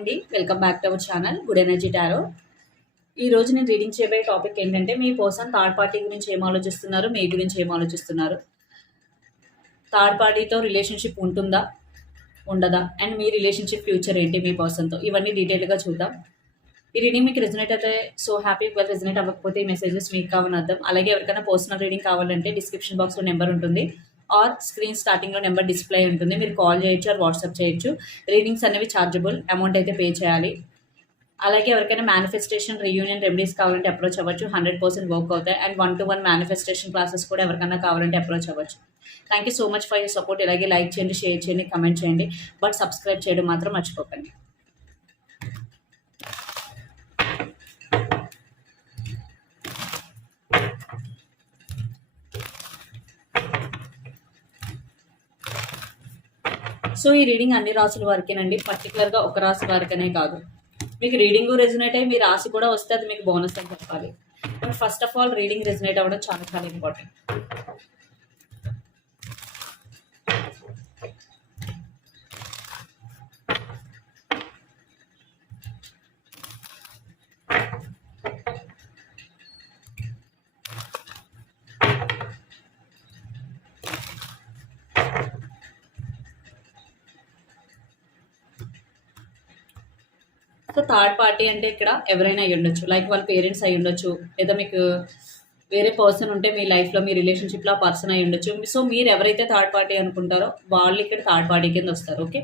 అండి welcome back to our channel good energy tarot. ఈ రోజు నేను రీడింగ్ చేయబోయే టాపిక్ ఏంటంటే, మీ పర్సన్ థర్డ్ పార్టీ గురించి ఏం ఆలోచిస్తున్నారు, మీ గురించి ఏం ఆలోచిస్తున్నారు, థర్డ్ పార్టీతో రిలేషన్షిప్ ఉంటుందా ఉండదా, అండ్ మీ రిలేషన్షిప్ ఫ్యూచర్ ఏంటి మీ పర్సన్తో, ఇవన్నీ డీటెయిల్గా చూద్దాం. ఈ రీడింగ్ మీకు రెజనేట్ అయితే సో హ్యాపీ, ఒకవేళ రెజనేట్ అవ్వకపోతే ఈ మెసేజెస్ మీకు కావాలని అర్థం. అలాగే ఎవరికైనా పర్సనల్ రీడింగ్ కావాలంటే డిస్క్రిప్షన్ బాక్స్లో నెంబర్ ఉంటుంది, ఆర్ స్క్రీన్ స్టార్టింగ్లో నెంబర్ డిస్ప్లే ఉంటుంది, మీరు కాల్ చేయొచ్చు ఆర్ వాట్సాప్ చేయొచ్చు. రీడింగ్స్ అనేవి ఛార్జబుల్, అమౌంట్ అయితే పే చేయాలి. అలాగే ఎవరికైనా మేనిఫెస్టేషన్ రీయూనియన్ రెమెడీస్ కావాలంటే అప్రోచ్ అవ్వచ్చు, 100% వర్క్ అవుతాయి. అండ్ 1-to-1 మేనిఫెస్టేషన్ క్లాసెస్ కూడా ఎవరికైనా కావాలంటే అప్రోచ్ అవ్వచ్చు. Thank you so much for your support. ఇలాగే లైక్ చేయండి, షేర్ చేయండి, కమెంట్ చేయండి, బట్ సబ్స్క్రైబ్ చేయడం మాత్రం మర్చిపోకండి. సో ఈ రీడింగ్ అన్ని రాసుల వరకేనండి, పర్టికులర్గా ఒక రాశి వరకనే కాదు. మీకు రీడింగ్ రెజనేట్ అయ్యి మీ రాశి కూడా వస్తే అది మీకు బోనస్ అని చెప్పాలి. But first of all reading resonate అవ్వడం చాలా చాలా ఇంపార్టెంట్. సో థర్డ్ పార్టీ అంటే ఇక్కడ ఎవరైనా అయ్యి ఉండొచ్చు, లైక్ వాళ్ళ పేరెంట్స్ అయ్యి ఉండొచ్చు, లేదా మీకు వేరే పర్సన్ ఉంటే మీ లైఫ్లో మీ రిలేషన్షిప్లో ఆ పర్సన్ అయ్యి ఉండొచ్చు. సో మీరు ఎవరైతే థర్డ్ పార్టీ అనుకుంటారో వాళ్ళు ఇక్కడ థర్డ్ పార్టీ కింద వస్తారు. Okay,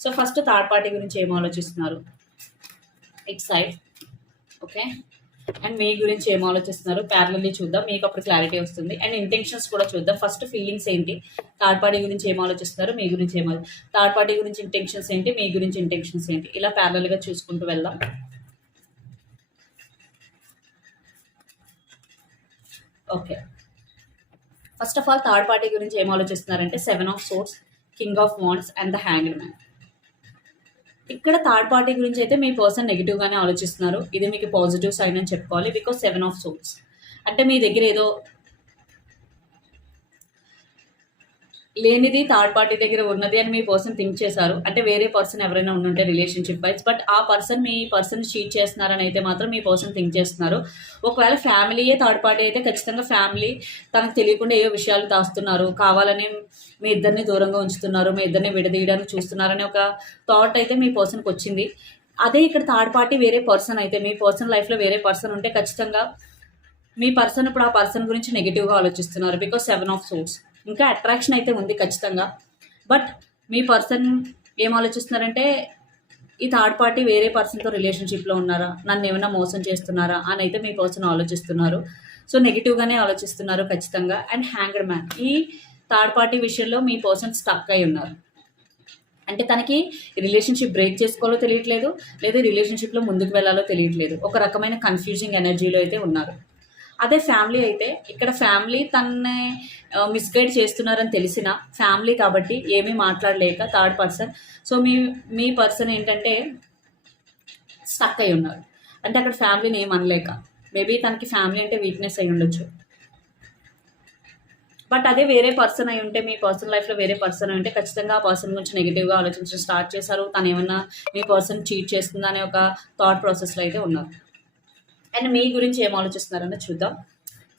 so first third party గురించి ఏం ఆలోచిస్తున్నారు ఇట్ సైడ్. ఓకే, అండ్ మీ గురించి ఏం ఆలోచిస్తున్నారు ప్యారలల్లీ చూద్దాం, మీకు అప్పుడు క్లారిటీ వస్తుంది. అండ్ ఇంటెన్షన్స్ కూడా చూద్దాం. ఫస్ట్ ఫీలింగ్స్ ఏంటి, థర్డ్ పార్టీ గురించి ఏం ఆలోచిస్తున్నారు, మీ గురించి థర్డ్ పార్టీ గురించి ఇంటెన్షన్స్ ఏంటి, మీ గురించి ఇంటెన్షన్స్ ఏంటి, ఇలా ప్యారలల్గా చూసుకుంటూ వెళ్దాం. Okay, first of all third party గురించి ఏం ఆలోచిస్తున్నారంటే 7 of Swords, King of Wands and the Hanged Man. ఇక్కడ థర్డ్ పార్టీ గురించి అయితే మీ పర్సన్ నెగిటివ్గానే ఆలోచిస్తున్నారు. ఇది మీకు పాజిటివ్ సైన్ అని చెప్పుకోవాలి, బికాస్ 7 of Swords అంటే మీ దగ్గర ఏదో లేనిది థర్డ్ పార్టీ దగ్గర ఉన్నది అని మీ పర్సన్ థింక్ చేశారు. అంటే వేరే పర్సన్ ఎవరైనా ఉండుంటే రిలేషన్షిప్ వైజ్, బట్ ఆ పర్సన్ మీ పర్సన్ చీట్ చేస్తున్నారని అయితే మాత్రం మీ పర్సన్ థింక్ చేస్తున్నారు. ఒకవేళ ఫ్యామిలీయే థర్డ్ పార్టీ అయితే ఖచ్చితంగా ఫ్యామిలీ తనకు తెలియకుండా ఏవో విషయాలు దాస్తున్నారు, కావాలని మీ ఇద్దరిని దూరంగా ఉంచుతున్నారు, మీ ఇద్దరిని విడదీయడానికి చూస్తున్నారని ఒక థాట్ అయితే మీ పర్సన్కి వచ్చింది. అదే ఇక్కడ థర్డ్ పార్టీ వేరే పర్సన్ అయితే, మీ పర్సన్ లైఫ్లో వేరే పర్సన్ ఉంటే ఖచ్చితంగా మీ పర్సన్ ఇప్పుడు ఆ పర్సన్ గురించి నెగిటివ్గా ఆలోచిస్తున్నారు, బికాస్ 7 of Swords. ఇంకా అట్రాక్షన్ అయితే ఉంది ఖచ్చితంగా, బట్ మీ పర్సన్ ఏం ఆలోచిస్తున్నారంటే ఈ థర్డ్ పార్టీ వేరే పర్సన్తో రిలేషన్షిప్లో ఉన్నారా, నన్ను ఏమైనా మోసం చేస్తున్నారా అని అయితే మీ పర్సన్ ఆలోచిస్తున్నారు. సో నెగిటివ్గానే ఆలోచిస్తున్నారు ఖచ్చితంగా. అండ్ హ్యాంగ్డ్ మ్యాన్, ఈ థర్డ్ పార్టీ విషయంలో మీ పర్సన్ స్టక్ అయి ఉన్నారు. అంటే తనకి రిలేషన్షిప్ బ్రేక్ చేసుకోవాలో తెలియట్లేదు, లేదా రిలేషన్షిప్లో ముందుకు వెళ్ళాలో తెలియట్లేదు. ఒక రకమైన కన్ఫ్యూజింగ్ ఎనర్జీలో అయితే ఉన్నారు. అదే ఫ్యామిలీ అయితే ఇక్కడ ఫ్యామిలీ తన్నే మిస్గైడ్ చేస్తున్నారని తెలిసిన ఫ్యామిలీ కాబట్టి ఏమీ మాట్లాడలేక థర్డ్ పర్సన్, సో మీ పర్సన్ ఏంటంటే స్టక్ అయి ఉన్నారు. అంటే అక్కడ ఫ్యామిలీని ఏమనలేక, మేబీ తనకి ఫ్యామిలీ అంటే వీక్నెస్ అయి ఉండొచ్చు. బట్ అదే వేరే పర్సన్ అయి ఉంటే, మీ పర్సనల్ లైఫ్లో వేరే పర్సన్ అయి ఉంటే ఖచ్చితంగా ఆ పర్సన్ గురించి నెగిటివ్గా ఆలోచించడం స్టార్ట్ చేశారు. తను ఏమన్నా మీ పర్సన్ చీట్ చేస్తుందా అనే ఒక థాట్ ప్రాసెస్లో అయితే ఉన్నారు. అండ్ మీ గురించి ఏం ఆలోచిస్తున్నారని చూద్దాం.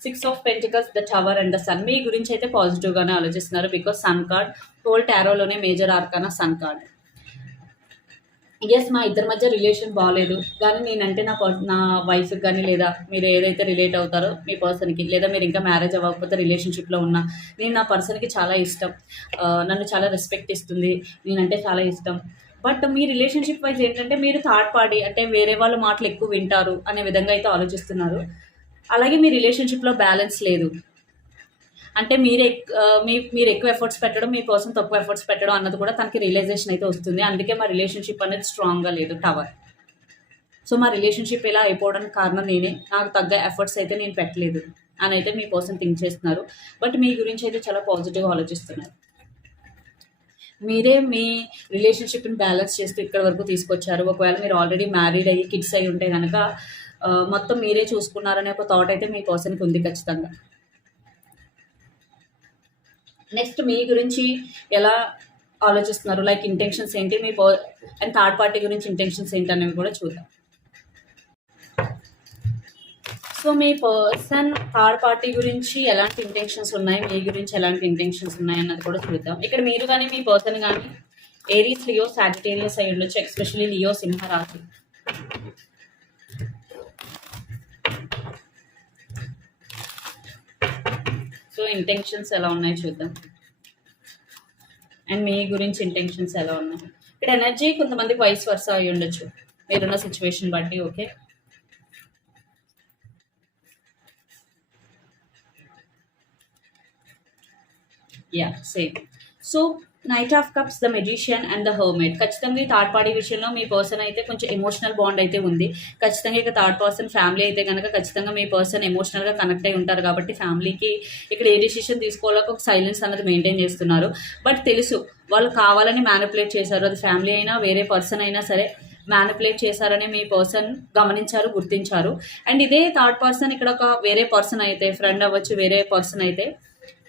6 of Pentacles, the tower and the sun. మీ గురించి అయితే పాజిటివ్గానే ఆలోచిస్తున్నారు, బికాస్ సన్ కార్డ్ హోల్ టారోలోనే major arcana sun card. Yes, మా ఇద్దరి మధ్య రిలేషన్ బాగాలేదు, కానీ నేనంటే నా వైఫ్కి కానీ, లేదా మీరు ఏదైతే రిలేట్ అవుతారో మీ పర్సన్కి, లేదా మీరు ఇంకా మ్యారేజ్ అవ్వకపోతే రిలేషన్షిప్లో ఉన్నా, నేను నా పర్సన్కి చాలా ఇష్టం, నన్ను చాలా రెస్పెక్ట్ ఇస్తుంది, నేనంటే చాలా ఇష్టం. బట్ మీ రిలేషన్షిప్ వైజ్ ఏంటంటే మీరు థర్డ్ పార్టీ అంటే వేరే వాళ్ళ మాటలు ఎక్కువ వింటారు అనే విధంగా అయితే ఆలోచిస్తున్నారు. అలాగే మీ రిలేషన్షిప్లో బ్యాలెన్స్ లేదు, అంటే మీరు ఎక్కువ ఎఫర్ట్స్ పెట్టడం, మీ పర్సన్ తక్కువ ఎఫర్ట్స్ పెట్టడం అన్నది కూడా తనకి రియలైజేషన్ అయితే వస్తుంది. అందుకే మా రిలేషన్షిప్ అనేది స్ట్రాంగ్గా లేదు, టవర్. సో మా రిలేషన్షిప్ ఇలా అయిపోవడానికి కారణం నేనే, నాకు తగ్గ ఎఫర్ట్స్ అయితే నేను పెట్టలేదు అని అయితే మీ పర్సన్ థింక్ చేస్తున్నారు. బట్ మీ గురించి అయితే చాలా పాజిటివ్గా ఆలోచిస్తున్నారు. మీరే మీ రిలేషన్షిప్ని బ్యాలెన్స్ చేస్తూ ఇక్కడ వరకు తీసుకొచ్చారు. ఒకవేళ మీరు ఆల్రెడీ మ్యారీడ్ అయ్యి కిడ్స్ అయ్యి ఉంటే కనుక మొత్తం మీరే చూసుకున్నారనే ఒక థాట్ అయితే మీ పర్సన్కి ఉంది ఖచ్చితంగా. నెక్స్ట్ మీ గురించి ఎలా ఆలోచిస్తున్నారు, లైక్ ఇంటెన్షన్స్ ఏంటి మీ అండ్ థర్డ్ పార్టీ గురించి ఇంటెన్షన్స్ ఏంటి అనేవి కూడా చూద్దాం. సో మీ పర్సన్ థర్డ్ పార్టీ గురించి ఎలాంటి ఇంటెన్షన్స్ ఉన్నాయి, మీ గురించి ఎలాంటి ఇంటెన్షన్స్ ఉన్నాయి అన్నది కూడా చూద్దాం. ఇక్కడ మీరు కానీ మీ పర్సన్ కానీ ఏరీస్, లియో, సాజిటేరియస్ అయి ఉండొచ్చు, ఎస్పెషల్లీ లియో, సింహరాశి. సో ఇంటెన్షన్స్ ఎలా ఉన్నాయి చూద్దాం, అండ్ మీ గురించి ఇంటెన్షన్స్ ఎలా ఉన్నాయి. ఇక్కడ ఎనర్జీ కొంతమందికి వైస్ వర్సా అయి ఉండొచ్చు మీరున్న సిచ్యువేషన్ బట్టి. Okay, yeah same. So knight of cups, the magician and the hermit. ఖచ్చితంగా ఈ థర్డ్ పార్టీ విషయంలో మీ పర్సన్ అయితే కొంచెం ఎమోషనల్ బాండ్ అయితే ఉంది. ఖచ్చితంగా ఇక థర్డ్ పర్సన్ ఫ్యామిలీ అయితే కనుక ఖచ్చితంగా మీ పర్సన్ ఎమోషనల్గా కనెక్ట్ అయి ఉంటారు కాబట్టి ఫ్యామిలీకి ఇక్కడ ఏ డిసిషన్ తీసుకోవాలో ఒక సైలెన్స్ అనేది మెయింటైన్ చేస్తున్నారు. బట్ తెలుసు వాళ్ళు కావాలని మ్యానిపులేట్ చేశారు, అది ఫ్యామిలీ అయినా వేరే పర్సన్ అయినా సరే మ్యానిపులేట్ చేశారని మీ పర్సన్ గమనించారు, గుర్తించారు. అండ్ ఇదే థర్డ్ పర్సన్ ఇక్కడ ఒక వేరే పర్సన్ అయితే, ఫ్రెండ్ అవ్వచ్చు, వేరే పర్సన్ అయితే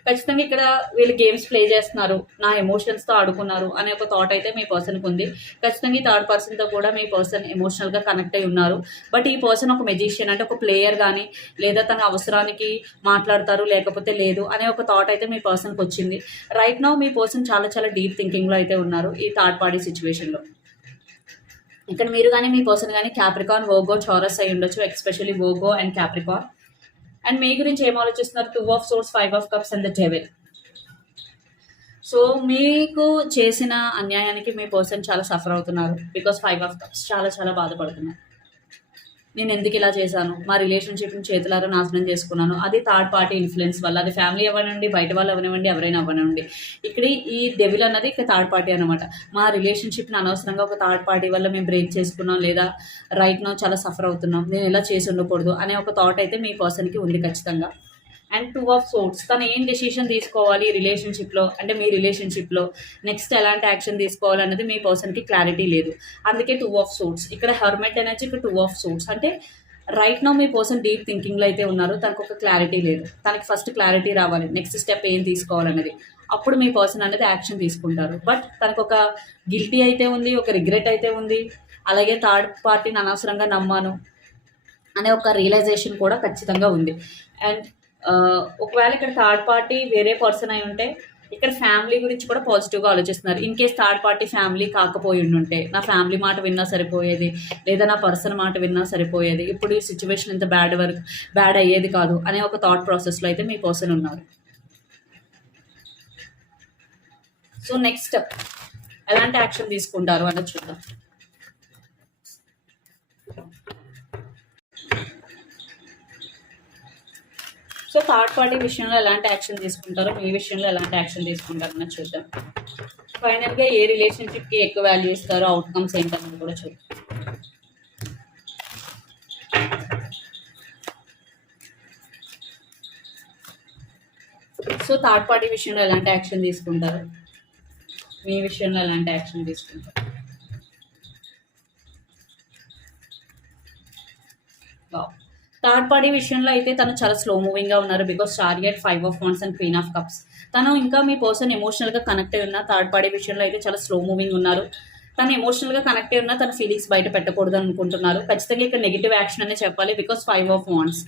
ఖచ్చితంగా ఇక్కడ వీళ్ళు గేమ్స్ ప్లే చేస్తున్నారు, నా ఎమోషన్స్తో ఆడుకున్నారు అనే ఒక థాట్ అయితే మీ పర్సన్కి ఉంది. ఖచ్చితంగా ఈ థర్డ్ పర్సన్తో కూడా మీ పర్సన్ ఎమోషనల్గా కనెక్ట్ అయి ఉన్నారు. బట్ ఈ పర్సన్ ఒక మెజిషియన్, అంటే ఒక ప్లేయర్ కానీ లేదా తన అవసరానికి మాట్లాడతారు లేకపోతే లేదు అనే ఒక థాట్ అయితే మీ పర్సన్కి వచ్చింది. రైట్ నౌ మీ పర్సన్ చాలా చాలా డీప్ థింకింగ్లో అయితే ఉన్నారు ఈ థర్డ్ పార్టీ సిచ్యువేషన్లో. ఇక్కడ మీరు కానీ మీ పర్సన్ కానీ క్యాప్రికాన్, వర్గో, టారస్ అయి ఉండొచ్చు, especially Virgo and Capricorn. And మీ గురించి ఏం ఆలోచిస్తున్నారు, 2 of swords, 5 of cups and the devil. So మీకు చేసిన అన్యాయానికి మీ పర్సన్ చాలా సఫర్ అవుతున్నారు బికాస్ 5 ఆఫ్ కప్స్, చాలా చాలా బాధపడుతున్నారు. నేను ఎందుకు ఇలా చేశాను, మా రిలేషన్షిప్ని చేతులారా నాశనం చేసుకున్నాను, అది థర్డ్ పార్టీ ఇన్ఫ్లుయెన్స్ వల్ల, అది ఫ్యామిలీ అవ్వనండి, బయట వాళ్ళు అవ్వనివ్వండి, ఎవరైనా అవ్వనివ్వండి. ఇక్కడ ఈ డెవిల్ అన్నది ఇక థర్డ్ పార్టీ అనమాట. మా రిలేషన్షిప్ని అనవసరంగా ఒక థర్డ్ పార్టీ వల్ల మేము బ్రేక్ చేసుకున్నాం లేదా రైట్ నో చాలా సఫర్ అవుతున్నాం, నేను ఎలా చేసి ఉండకూడదు అనే ఒక థాట్ అయితే మీ పర్సన్కి ఉంది ఖచ్చితంగా. అండ్ 2 ఆఫ్ సోర్స్, తను ఏం డెసిషన్ తీసుకోవాలి రిలేషన్షిప్లో, అంటే మీ రిలేషన్షిప్లో నెక్స్ట్ ఎలాంటి యాక్షన్ తీసుకోవాలన్నది మీ పర్సన్కి క్లారిటీ లేదు. అందుకే 2 ఆఫ్ సోర్స్. ఇక్కడ హర్మెట్ ఎనర్జీ, ఇక్కడ 2 ఆఫ్ సోర్స్. అంటే రైట్ నో మీ పర్సన్ డీప్ థింకింగ్లో అయితే ఉన్నారు, తనకు ఒక క్లారిటీ లేదు. తనకి ఫస్ట్ క్లారిటీ రావాలి, నెక్స్ట్ స్టెప్ ఏం తీసుకోవాలన్నది, అప్పుడు మీ పర్సన్ అనేది యాక్షన్ తీసుకుంటారు. బట్ తనకు ఒక గిల్టీ అయితే ఉంది, ఒక రిగ్రెట్ అయితే ఉంది, అలాగే థర్డ్ పార్టీని అనవసరంగా నమ్మాను అనే ఒక రియలైజేషన్ కూడా ఖచ్చితంగా ఉంది. అండ్ ఒకవేళ ఇక్కడ థర్డ్ పార్టీ వేరే పర్సన్ అయి ఉంటే ఇక్కడ ఫ్యామిలీ గురించి కూడా పాజిటివ్గా ఆలోచిస్తున్నారు. In case third party family కాకపోయి ఉంటే, నా ఫ్యామిలీ మాట విన్నా సరిపోయేది, లేదా నా పర్సన్ మాట విన్నా సరిపోయేది, ఇప్పుడు ఈ సిచ్యువేషన్ ఇంత బ్యాడ్ అయ్యేది కాదు అనే ఒక థాట్ ప్రాసెస్లో అయితే మీ పర్సన్ ఉన్నారు. సో నెక్స్ట్ ఎలాంటి యాక్షన్ తీసుకుంటారు అన్నది చూద్దాం. సో థర్డ్ పార్టీ విషయంలో ఎలాంటి యాక్షన్ తీసుకుంటారో, మీ విషయంలో ఎలాంటి యాక్షన్ తీసుకుంటారో అన్నది చూద్దాం. ఫైనల్గా ఏ రిలేషన్షిప్కి ఎక్కువ వాల్యూ ఇస్తారో, అవుట్కమ్స్ ఏంటన్నది కూడా చూద్దాం. సో థర్డ్ పార్టీ విషయంలో ఎలాంటి యాక్షన్ తీసుకుంటారు, మీ విషయంలో ఎలాంటి యాక్షన్ తీసుకుంటారు. థర్డ్ పార్టీ విషయంలో అయితే తను చాలా స్లో మూవింగ్గా ఉన్నారు because chariot, 5 of wands and queen of cups. తను ఇంకా మీ పర్సన్ ఎమోషనల్గా కనెక్ట్ అయి ఉన్న థర్డ్ పార్టీ విషయంలో అయితే చాలా స్లో మూవింగ్ ఉన్నారు. తను ఎమోషనల్గా కనెక్ట్ అయి ఉన్నా తన ఫీలింగ్స్ బయట పెట్టకూడదు అనుకుంటున్నారు. ఖచ్చితంగా ఇక్కడ నెగిటివ్ యాక్షన్ అనే చెప్పాలి బికాస్ 5 ఆఫ్ వాండ్స్.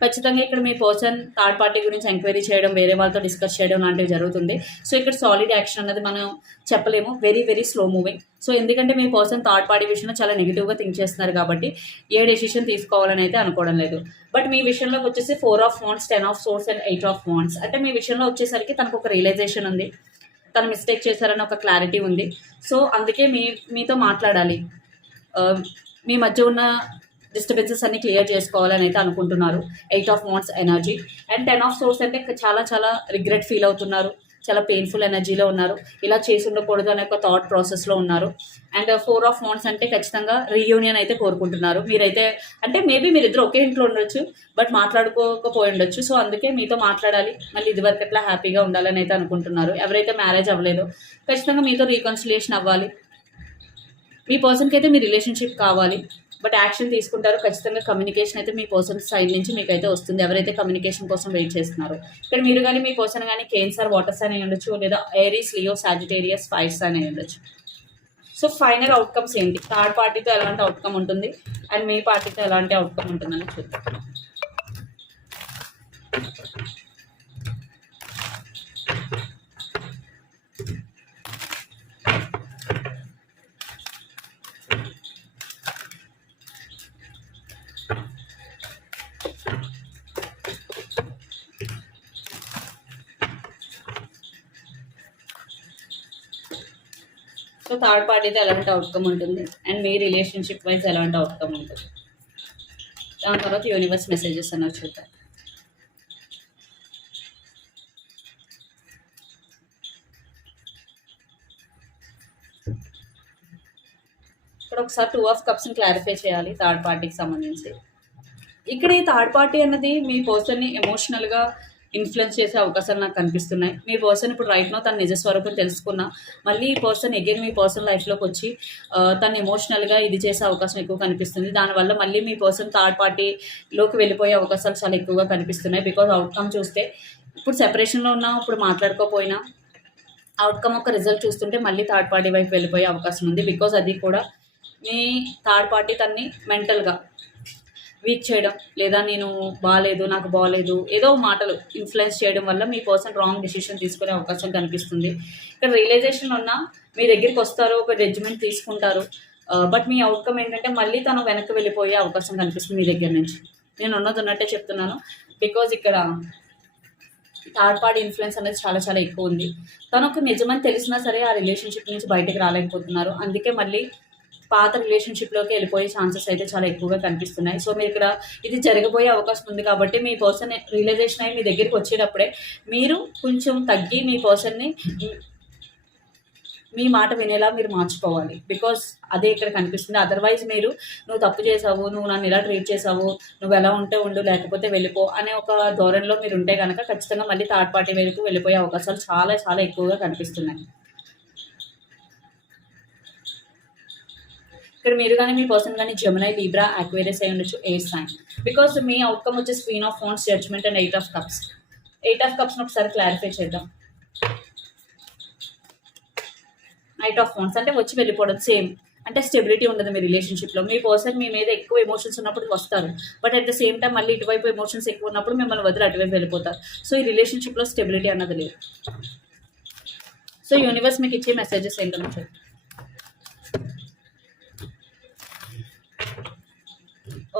ఖచ్చితంగా ఇక్కడ మీ పర్సన్ థర్డ్ పార్టీ గురించి ఎంక్వైరీ చేయడం, వేరే వాళ్ళతో డిస్కస్ చేయడం లాంటివి జరుగుతుంది. సో ఇక్కడ సాలిడ్ యాక్షన్ అన్నది మనం చెప్పలేము, very very slow moving. So ఎందుకంటే మీ పర్సన్ థర్డ్ పార్టీ విషయంలో చాలా నెగిటివ్గా థింక్ చేస్తున్నారు కాబట్టి ఏ డెసిషన్ తీసుకోవాలని అయితే అనుకోవడం లేదు. బట్ మీ విషయంలోకి వచ్చేసి 4 of wands, 10 of swords and 8 of wands. అంటే మీ విషయంలో వచ్చేసరికి తనకు ఒక రియలైజేషన్ ఉంది, తను మిస్టేక్ చేశారని ఒక క్లారిటీ ఉంది. సో అందుకే మీతో మాట్లాడాలి, మీ మధ్య ఉన్న డిస్టర్బెన్సెస్ అన్ని క్లియర్ చేసుకోవాలని అయితే అనుకుంటున్నారు. 8 of wands energy and 10 of swords అంటే చాలా చాలా రిగ్రెట్ ఫీల్ అవుతున్నారు, చాలా పెయిన్ఫుల్ ఎనర్జీలో ఉన్నారు, ఇలా చేసి ఉండకూడదు అనే ఒక థాట్ ప్రాసెస్లో ఉన్నారు. అండ్ 4 ఆఫ్ వాండ్స్ అంటే ఖచ్చితంగా రీయూనియన్ అయితే కోరుకుంటున్నారు. మీరైతే అంటే మేబీ మీరిద్దరు ఒకే ఇంట్లో ఉండొచ్చు బట్ మాట్లాడుకోకపోయి ఉండొచ్చు. సో అందుకే మీతో మాట్లాడాలి, మళ్ళీ ఇదివరకు ఎట్లా హ్యాపీగా ఉండాలని అయితే అనుకుంటున్నారు. ఎవరైతే మ్యారేజ్ అవ్వలేదో ఖచ్చితంగా మీతో రీకన్సిలియేషన్ అవ్వాలి. మీ పర్సన్కి అయితే మీ రిలేషన్షిప్ కావాలి. బట్ యాక్షన్ తీసుకుంటారు ఖచ్చితంగా. కమ్యూనికేషన్ అయితే మీ పర్సన్ సైడ్ నుంచి మీకైతే వస్తుంది, ఎవరైతే కమ్యూనికేషన్ కోసం వెయిట్ చేస్తున్నారో. ఇక్కడ మీరు కానీ మీ పర్సన్ కానీ కేన్సర్, వాటర్ సైన్ అయి ఉండొచ్చు, లేదా Aries, Leo, Sagittarius, fire sign అయి ఉండొచ్చు. సో ఫైనల్ అవుట్కమ్స్ ఏంటి, థర్డ్ పార్టీతో ఎలాంటి అవుట్కమ్ ఉంటుంది అండ్ మీ పార్టీతో ఎలాంటి అవుట్కమ్ ఉంటుందని చూద్దాం. సో థర్డ్ పార్టీతో ఎలాంటి అవుట్కమ్ ఉంటుంది అండ్ మీ రిలేషన్షిప్ వైజ్ ఎలాంటి అవుట్కమ్ ఉంటుంది, దాని తర్వాత యూనివర్స్ మెసేజెస్ అన్న చూద్దాం. ఇక్కడ ఒకసారి 2 ఆఫ్ కప్స్ని క్లారిఫై చేయాలి థర్డ్ పార్టీకి సంబంధించి. ఇక్కడ ఈ థర్డ్ పార్టీ అన్నది మీ పర్సన్ని ఎమోషనల్గా ఇన్ఫ్లుయెన్స్ చేసే అవకాశాలు నాకు కనిపిస్తున్నాయి. మీ పర్సన్ ఇప్పుడు రైట్ నో తన నిజస్వరూపం తెలుసుకున్నా మళ్ళీ ఈ పర్సన్ అగైన్ మీ పర్సన్ లైఫ్లోకి వచ్చి తను ఎమోషనల్గా ఇది చేసే అవకాశం ఎక్కువ కనిపిస్తుంది. దానివల్ల మళ్ళీ మీ పర్సన్ థర్డ్ పార్టీలోకి వెళ్ళిపోయే అవకాశాలు చాలా ఎక్కువగా కనిపిస్తున్నాయి. బికాజ్ అవుట్కమ్ చూస్తే ఇప్పుడు సెపరేషన్లో ఉన్నా, ఇప్పుడు మాట్లాడుకోపోయినా అవుట్కమ్ ఒక రిజల్ట్ చూస్తుంటే మళ్ళీ థర్డ్ పార్టీ వైపు వెళ్ళిపోయే అవకాశం ఉంది. బికాజ్ అది కూడా మీ థర్డ్ పార్టీ తన్ని మెంటల్గా వీక్ చేయడం, లేదా నేను బాగాలేదు, నాకు బాగాలేదు, ఏదో మాటలు ఇన్ఫ్లుయెన్స్ చేయడం వల్ల మీ పర్సన్ రాంగ్ డెసిషన్ తీసుకునే అవకాశం కనిపిస్తుంది. ఇక్కడ రియలైజేషన్ ఉన్నా మీ దగ్గరికి వస్తారు, ఒక జడ్జిమెంట్ తీసుకుంటారు, బట్ మీ అవుట్కమ్ ఏంటంటే మళ్ళీ తను వెనక్కి వెళ్ళిపోయే అవకాశం కనిపిస్తుంది మీ దగ్గర నుంచి. నేను ఉన్నట్టే చెప్తున్నాను. బికాజ్ ఇక్కడ థర్డ్ పార్టీ ఇన్ఫ్లుయెన్స్ అనేది చాలా చాలా ఎక్కువ ఉంది. తనకు నిజమని తెలిసినా సరే ఆ రిలేషన్షిప్ నుంచి బయటకు రాలేకపోతున్నారు. అందుకే మళ్ళీ పాత రిలేషన్షిప్లోకి వెళ్ళిపోయే ఛాన్సెస్ అయితే చాలా ఎక్కువగా కనిపిస్తున్నాయి. సో మీరు ఇక్కడ ఇది జరగబోయే అవకాశం ఉంది కాబట్టి మీ పర్సన్ రియలైజేషన్ అయ్యి మీ దగ్గరికి వచ్చేటప్పుడే మీరు కొంచెం తగ్గి మీ పర్సన్ని మీ మాట వినేలా మీరు మార్చుకోవాలి. బికాస్ అదే ఇక్కడ కనిపిస్తుంది. అదర్వైజ్ మీరు నువ్వు తప్పు చేసావు, నువ్వు నన్ను ఇలా ట్రీట్ చేసావు, నువ్వు ఎలా ఉంటే ఉండు లేకపోతే వెళ్ళిపో అనే ఒక ధోరణిలో మీరు ఉంటే కనుక ఖచ్చితంగా మళ్ళీ థర్డ్ పార్టీ వైపు వెళ్ళిపోయే అవకాశాలు చాలా చాలా ఎక్కువగా కనిపిస్తున్నాయి. ఇక్కడ మీరు కానీ మీ పర్సన్ కానీ జెమినై, లిబ్రా, అక్వేరియస్ అయి ఉండొచ్చు, ఎయిర్ సైన్. బికాస్ మీ అవుట్కమ్ వచ్చేసి queen of wands, judgement and 8 of cups. 8 of కప్స్ని ఒకసారి క్లారిఫై చేద్దాం. నైట్ ఆఫ్ వాండ్స్ అంటే వచ్చి వెళ్ళిపోవడం, సేమ్ అంటే స్టెబిలిటీ ఉండదు మీ రిలేషన్షిప్లో. మీ పర్సన్ మీ మీద ఎక్కువ ఎమోషన్స్ ఉన్నప్పుడు వస్తారు, but at the same time మళ్ళీ ఇటువైపు ఎమోషన్స్ ఎక్కువ ఉన్నప్పుడు మిమ్మల్ని వదిలి అటువైపు వెళ్ళిపోతారు. సో ఈ రిలేషన్షిప్లో స్టెబిలిటీ అన్నది లేదు. సో యూనివర్స్ మీకు ఇచ్చే మెసేజెస్ ఏంటని చెప్పండి.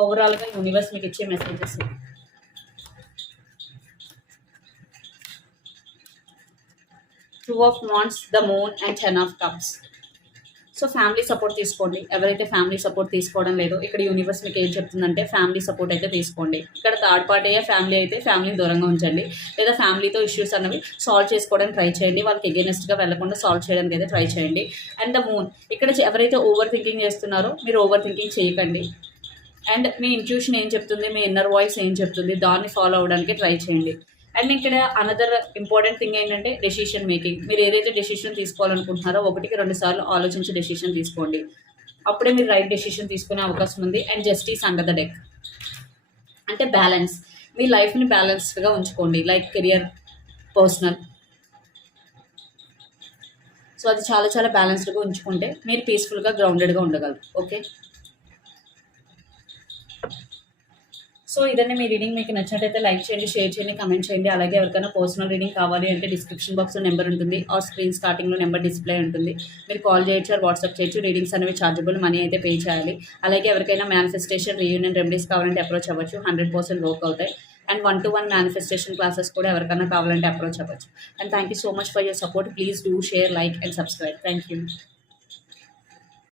ఓవరాల్గా యూనివర్స్ మీకు ఇచ్చే messages. 2 of wands, the moon and 10 of cups. So family support తీసుకోండి. ఎవరైతే ఫ్యామిలీ సపోర్ట్ తీసుకోవడం లేదో ఇక్కడ యూనివర్స్ మీకు ఏం చెప్తుందంటే ఫ్యామిలీ సపోర్ట్ అయితే తీసుకోండి. ఇక్కడ థర్డ్ పార్టీ అయ్యే ఫ్యామిలీ అయితే ఫ్యామిలీని దూరంగా ఉంచండి, లేదా ఫ్యామిలీతో ఇష్యూస్ అనేవి సాల్వ్ చేసుకోవడానికి ట్రై చేయండి. వాళ్ళకి ఎగెనిస్ట్గా వెళ్లకుండా సాల్వ్ చేయడానికి అయితే ట్రై చేయండి. అండ్ ద మూన్, ఇక్కడ ఎవరైతే ఓవర్ థింకింగ్ చేస్తున్నారో మీరు ఓవర్ థింకింగ్ చేయకండి. అండ్ మీ ఇంట్యూషన్ ఏం చెప్తుంది, మీ ఇన్నర్ వాయిస్ ఏం చెప్తుంది, దాన్ని ఫాలో అవ్వడానికి ట్రై చేయండి. అండ్ ఇక్కడ అనదర్ ఇంపార్టెంట్ థింగ్ ఏంటంటే డెసిషన్ మేకింగ్. మీరు ఏదైతే డెసిషన్ తీసుకోవాలనుకుంటున్నారో 1-2 సార్లు ఆలోచించి డెసిషన్ తీసుకోండి, అప్పుడే మీరు రైట్ డెసిషన్ తీసుకునే అవకాశం ఉంది. And justice under the deck అంటే బ్యాలెన్స్. మీ లైఫ్ని బ్యాలెన్స్డ్గా ఉంచుకోండి, లైక్ కెరియర్, పర్సనల్. సో అది చాలా చాలా బ్యాలెన్స్డ్గా ఉంచుకుంటే మీరు పీస్ఫుల్గా, గ్రౌండెడ్గా ఉండగలరు. ఓకే, సో ఇదన్నీ మీ రీడింగ్ మీకు నచ్చినట్టయితే లైక్ చేయండి, షేర్ చేయండి, కమెంట్ చేయండి. అలాగే ఎవరికైనా పర్సనల్ రీడింగ్ కావాలి అంటే డిస్క్రిప్షన్ బాక్స్లో నెంబర్ ఉంటుంది, ఆ స్క్రీన్ స్టార్టింగ్లో నెంబర్ డిస్ప్లే ఉంటుంది. మీరు కాల్ చేయొచ్చు, వాట్సాప్ చేయొచ్చు. రీడింగ్స్ అనేవి చార్జబుల్, మనీ అయితే పే చేయాలి. అలాగే ఎవరికైనా మేనిఫెస్టేషన్, రీయూనియన్ రెమెడీస్ కావాలంటే అప్రోచ్ అవ్వచ్చు, 100% వర్క్ అవుతాయి. అండ్ 1-to-1 మేనిఫెస్టేషన్ క్లాసెస్ కూడా ఎవరికైనా కావాలంటే అప్రోచ్ అవ్వచ్చు. And thank you so much for your support. Please do share, like and subscribe. Thank you.